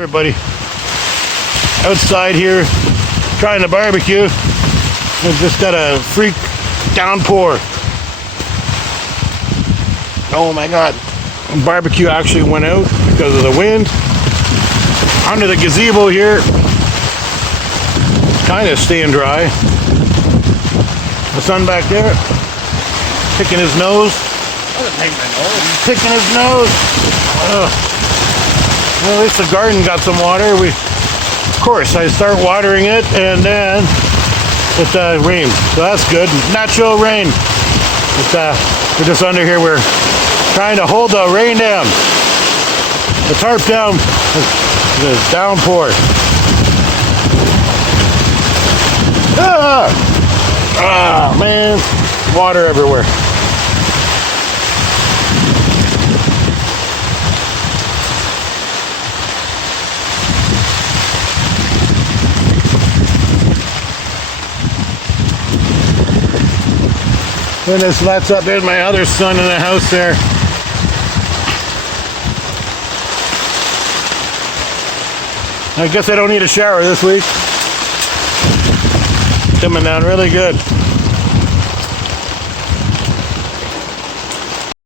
Everybody outside here trying to barbecue. We just got a freak downpour. Oh my god. Barbecue actually went out because of the wind. Under the gazebo here, kind of staying dry. The sun back there, picking his nose. Picking his nose. Well, at least the garden got some water. Of course, I start watering it and then it rains. So that's good. Natural rain. We're just under here. We're trying to hold the rain down. The tarp down. The downpour. Man. Water everywhere. And this lets up in my other son in the house there. I guess I don't need a shower this week. Coming down really good.